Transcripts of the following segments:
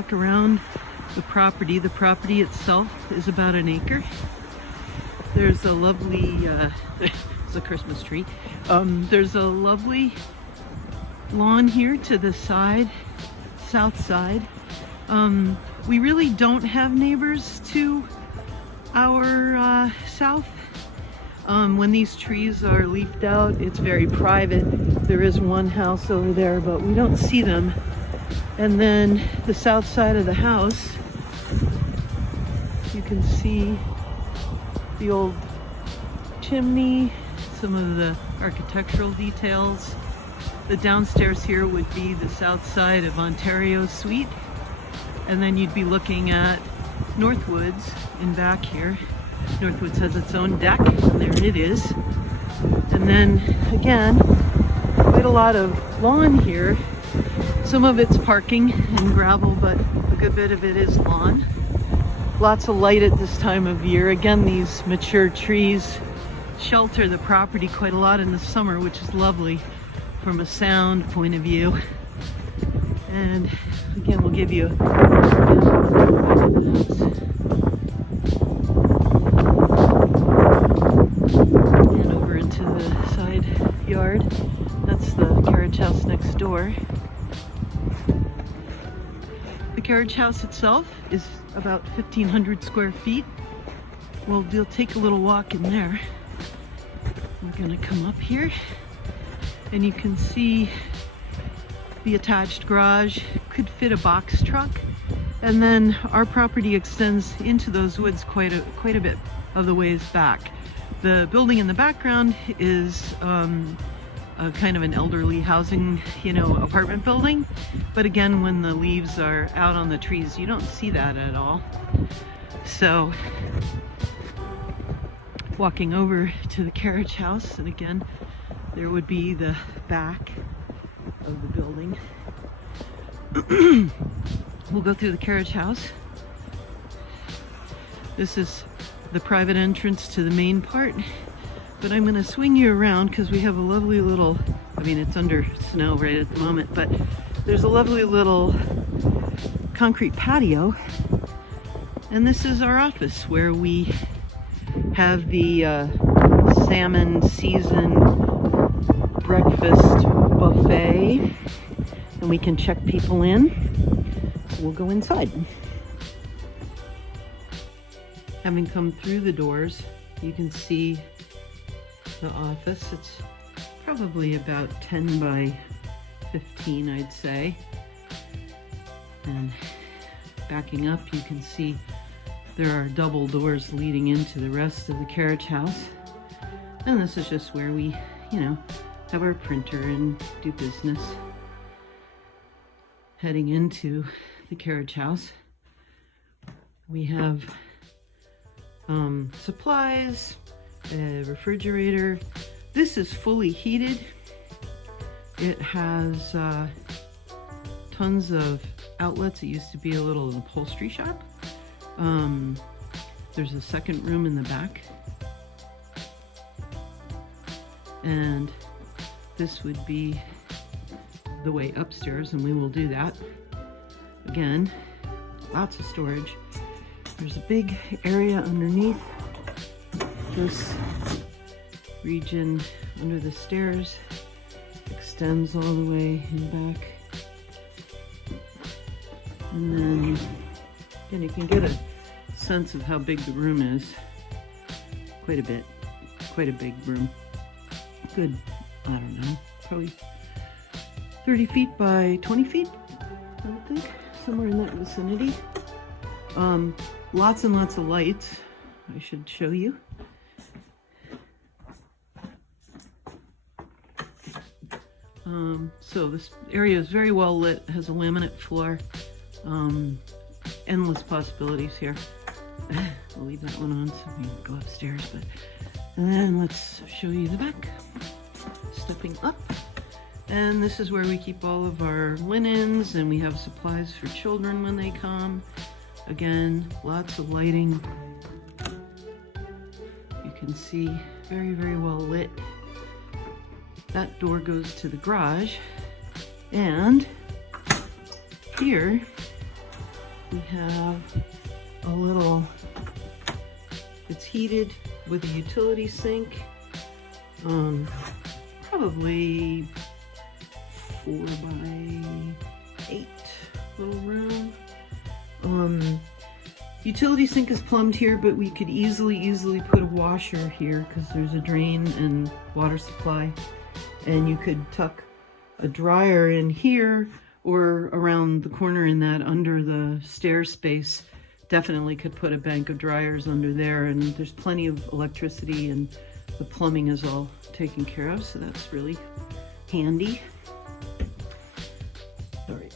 Walk around the property. The property itself is about an acre. There's a lovely, it's a Christmas tree. There's a lovely lawn here to the side, south side. We really don't have neighbors to our south. When these trees are leafed out, it's very private. There is one house over there, but we don't see them. And then the south side of the house, you can see the old chimney, some of the architectural details. The downstairs here would be the south side of Ontario Suite. And then you'd be looking at Northwoods in back here. Northwoods has its own deck, and there it is. And then again, quite a lot of lawn here. Some of it's parking and gravel, but a good bit of it is lawn. Lots of light at this time of year. Again, these mature trees shelter the property quite a lot in the summer, which is lovely from a sound point of view. And again, we'll give you and over into the side yard. That's the carriage house next door. The carriage house itself is about 1,500 square feet. Well, we'll take a little walk in there. We're gonna come up here and you can see the attached garage. Could fit a box truck. And then our property extends into those woods quite a bit of the ways back. The building in the background is a kind of an elderly housing, apartment building. But again, when the leaves are out on the trees, you don't see that at all. So, walking over to the carriage house, and again, there would be the back of the building. We'll go through the carriage house. This is the private entrance to the main part, but I'm going to swing you around because we have a lovely little, it's under snow right at the moment, but there's a lovely little concrete patio, and this is our office where we have the salmon season breakfast buffet, and we can check people in. We'll go inside. Having come through the doors, you can see the office. It's probably about 10 by 15, I'd say. And backing up, you can see there are double doors leading into the rest of the carriage house. And this is just where we, have our printer and do business. Heading into the carriage house, we have supplies, a refrigerator. This is fully heated. It has tons of outlets. It used to be a little upholstery shop. There's a second room in the back. And this would be the way upstairs, and we will do that. Again, lots of storage. There's a big area underneath this region under the stairs. Extends all the way in back. And then, again, you can get a sense of how big the room is. Quite a bit. Quite a big room. Good, I don't know, probably 30 feet by 20 feet, I would think, somewhere in that vicinity. Lots and lots of lights, I should show you. So this area is very well lit, has a laminate floor, endless possibilities here. I'll leave that one on so we can go upstairs, and then let's show you the back. Stepping up. And this is where we keep all of our linens, and we have supplies for children when they come. Again, lots of lighting. You can see very, very well lit. That door goes to the garage. And here We have a little, it's heated with a utility sink, probably 4x8 little room. Utility sink is plumbed here, but we could easily put a washer here because there's a drain and water supply. And you could tuck a dryer in here or around the corner in that under the stair space. Definitely could put a bank of dryers under there, and there's plenty of electricity and the plumbing is all taken care of, so that's really handy. All right.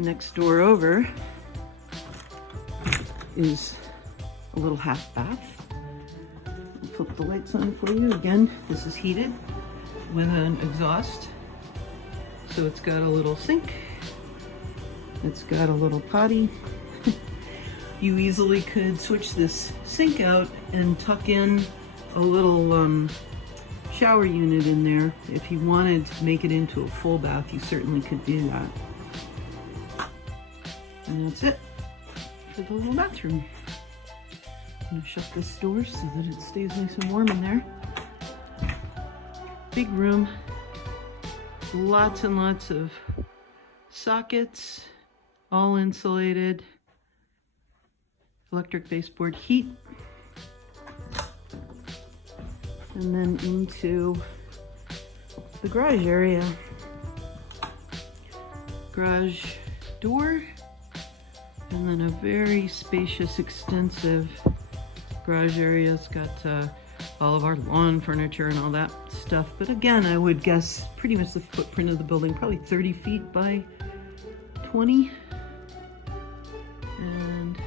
Next door over is a little half bath. I'll flip the lights on for you. Again, this is heated with an exhaust. So it's got a little sink. It's got a little potty. You easily could switch this sink out and tuck in a little shower unit in there. If you wanted to make it into a full bath, you certainly could do that. And that's it for the little bathroom. I'm going to shut this door so that it stays nice and warm in there. Big room. Lots and lots of sockets, all insulated. Electric baseboard heat. And then into the garage area. Garage door. And then a very spacious, extensive garage area. It's got all of our lawn furniture and all that stuff. But again, I would guess pretty much the footprint of the building, probably 30 feet by 20. And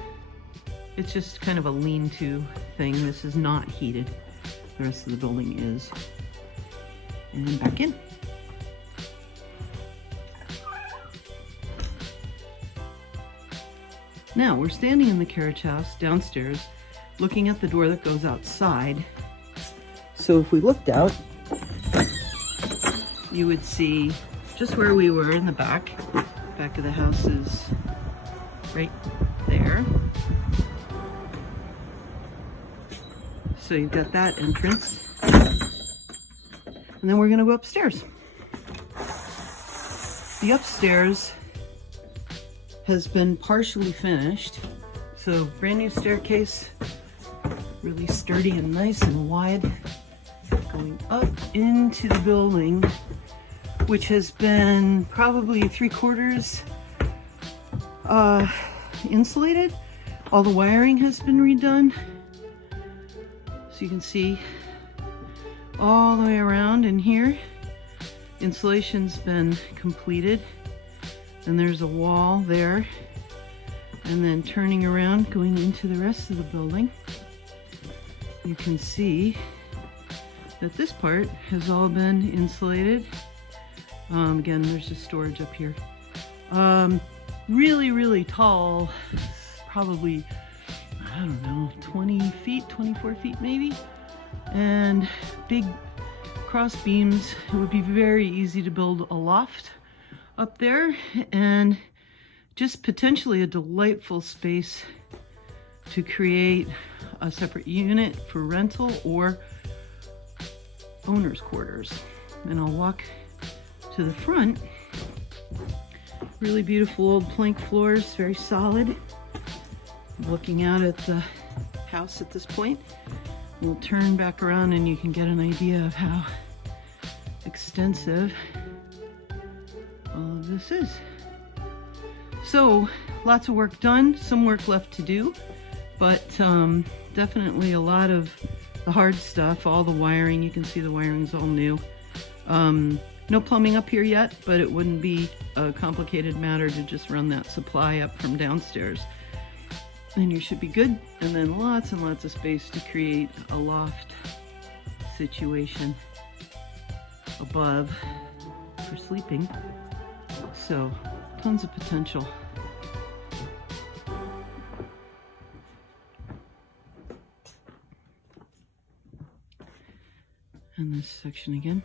it's just kind of a lean-to thing. This is not heated. The rest of the building is. And then back in. Now, we're standing in the carriage house downstairs, looking at the door that goes outside. So if we looked out, you would see just where we were in the back. Back of the house is right there. So you've got that entrance. And then we're gonna go upstairs. The upstairs has been partially finished. So brand new staircase, really sturdy and nice and wide, going up into the building, which has been probably 3/4 insulated. All the wiring has been redone. So you can see all the way around in here. Insulation's been completed. And there's a wall there, and then turning around going into the rest of the building, you can see that this part has all been insulated. Again, there's just storage up here. Really tall, probably, I don't know, 20 feet, 24 feet maybe, and big cross beams. It would be very easy to build a loft up there, and just potentially a delightful space to create a separate unit for rental or owner's quarters. And I'll walk to the front. Really beautiful old plank floors, very solid. Looking out at the house at this point. We'll turn back around and you can get an idea of how extensive all of this is. So lots of work done, some work left to do, but definitely a lot of the hard stuff. All the wiring, you can see the wiring's all new. No plumbing up here yet, but it wouldn't be a complicated matter to just run that supply up from downstairs. And you should be good. And then lots and lots of space to create a loft situation above for sleeping. So, tons of potential. And this section again.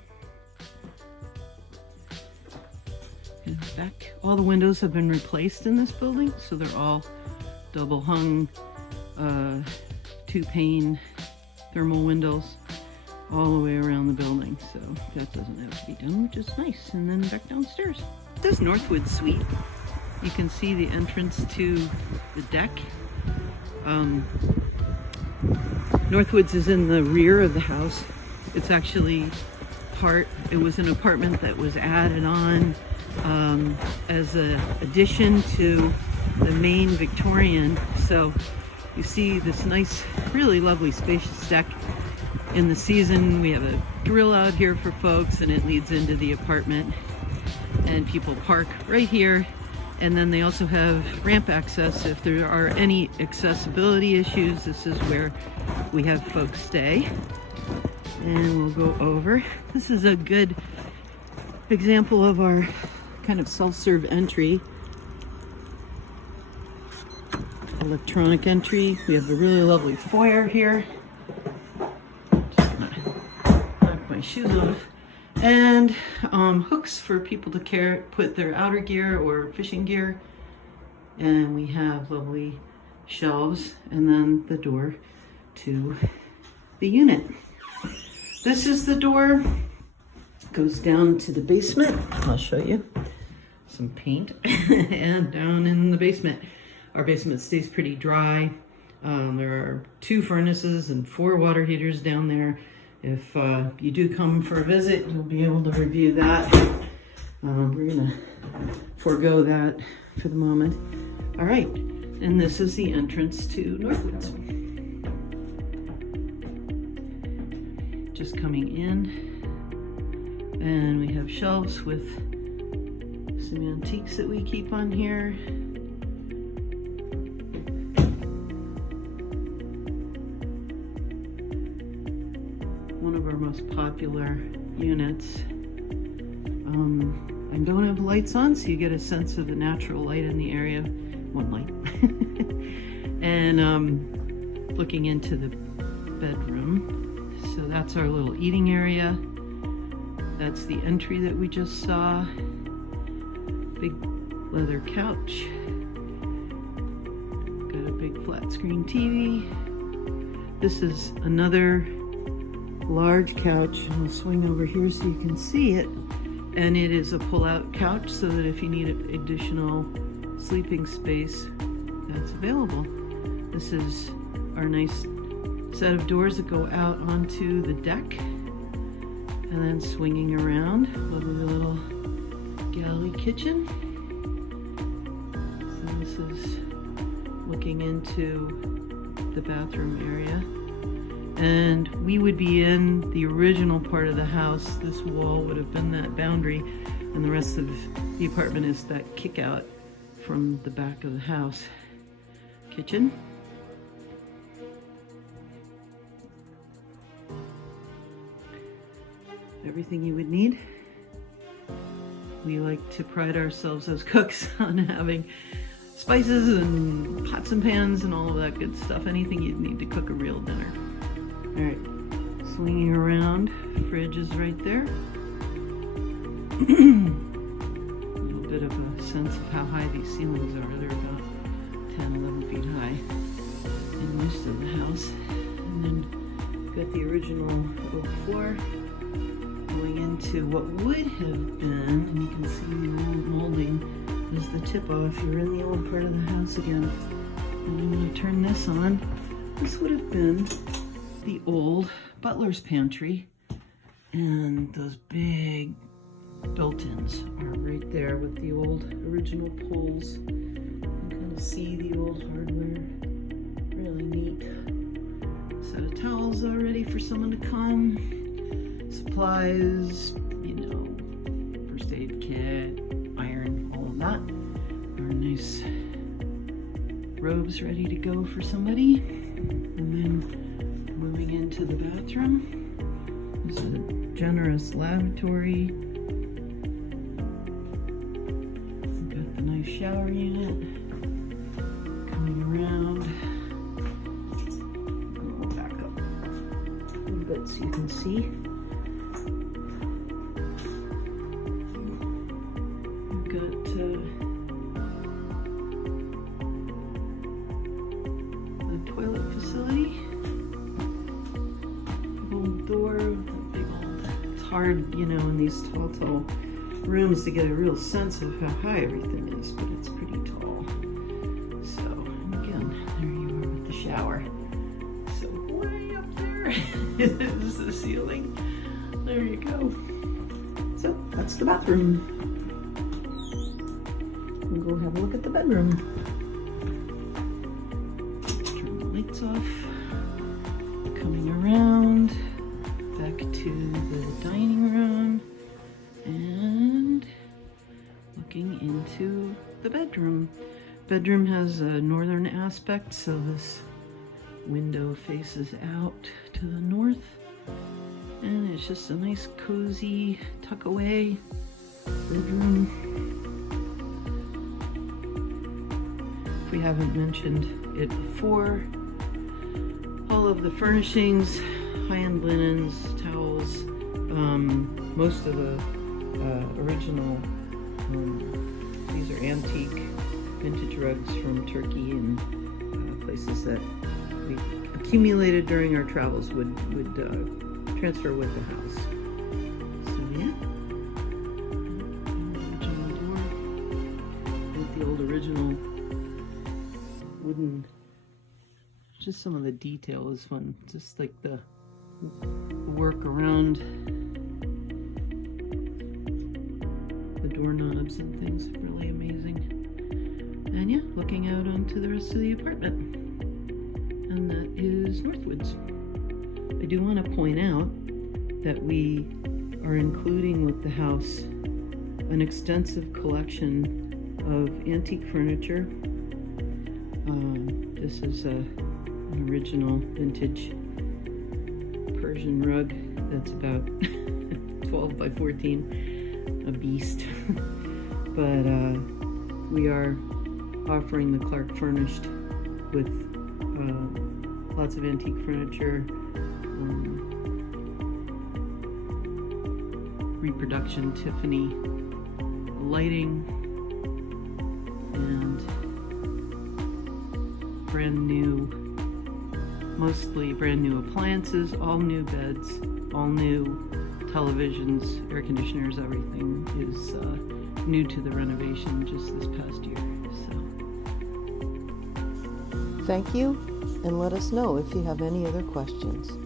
spec. All the windows have been replaced in this building, so they're all double hung, 2-pane thermal windows all the way around the building, so that doesn't have to be done, which is nice. And then back downstairs. This Northwood suite, you can see the entrance to the deck. Northwoods is in the rear of the house. It's actually it was an apartment that was added on as an addition to the main Victorian. So you see this nice, really lovely spacious deck. In the season, we have a grill out here for folks, and it leads into the apartment, and people park right here. And then they also have ramp access if there are any accessibility issues. This is where we have folks stay. And we'll go over. This is a good example of our kind of self-serve entry. Electronic entry. We have a really lovely foyer here. Just gonna knock my shoes off. And hooks for people to put their outer gear or fishing gear. And we have lovely shelves, and then the door to the unit. This is the door, goes down to the basement. I'll show you some paint. And down in the basement, our basement stays pretty dry. There are 2 furnaces and 4 water heaters down there. If you do come for a visit, you'll be able to review that. We're gonna forego that for the moment. All right, and this is the entrance to Northwoods. Just coming in, and we have shelves with some antiques that we keep on here. One of our most popular units. I don't have lights on, so you get a sense of the natural light in the area. One light. And looking into the bedroom. So that's our little eating area. That's the entry that we just saw. Big leather couch. Got a big flat screen TV. This is another large couch. I'll swing over here so you can see it. And it is a pull-out couch, so that if you need additional sleeping space, that's available. This is our nice set of doors that go out onto the deck, and then swinging around, lovely little galley kitchen. So this is looking into the bathroom area, and we would be in the original part of the house. This wall would have been that boundary, and the rest of the apartment is that kick out from the back of the house. Kitchen. Everything you would need. We like to pride ourselves as cooks on having spices and pots and pans and all of that good stuff. Anything you'd need to cook a real dinner. All right, swinging around, fridge is right there. A little bit of a sense of how high these ceilings are. They're about 10, 11 feet high in most of the house. And then got the original oak floor going into what would have been, and you can see the old molding is the tip off. You're in the old part of the house again. And I'm going to turn this on. This would have been the old butler's pantry, and those big built-ins are right there with the old original poles. You can kind of see the old hardware. Really neat. Set of towels already for someone to come. Supplies, you know, first aid kit, iron, all of that. Our nice robes ready to go for somebody. And then moving into the bathroom. This is a generous lavatory. We've got the nice shower unit. Coming around. Go back up a little bit so you can see. We've got hard, you know, in these tall rooms to get a real sense of how high everything is, but it's pretty tall. So, and again, there you are with the shower. So way up there is the ceiling. There you go. So that's the bathroom. We'll go have a look at the bedroom. Turn the lights off. Coming around back to the dining room and looking into the bedroom. Bedroom has a northern aspect, so this window faces out to the north, and it's just a nice cozy tuck away bedroom. If we haven't mentioned it before, all of the furnishings, high-end linens, towels, most of the original, these are antique vintage rugs from Turkey and places that we accumulated during our travels would transfer with the house. So yeah, original door with the old original wooden. Just some of the detail is fun, just like the work around the doorknobs and things, really amazing. And yeah, looking out onto the rest of the apartment, and that is Northwoods. I do want to point out that we are including with the house an extensive collection of antique furniture. This is an original vintage Persian rug that's about 12 by 14, a beast. But we are offering the Clark Furnished with lots of antique furniture, reproduction Tiffany lighting, and brand new, mostly brand new appliances, all new beds, all new televisions, air conditioners, everything is new to the renovation just this past year. So thank you, and let us know if you have any other questions.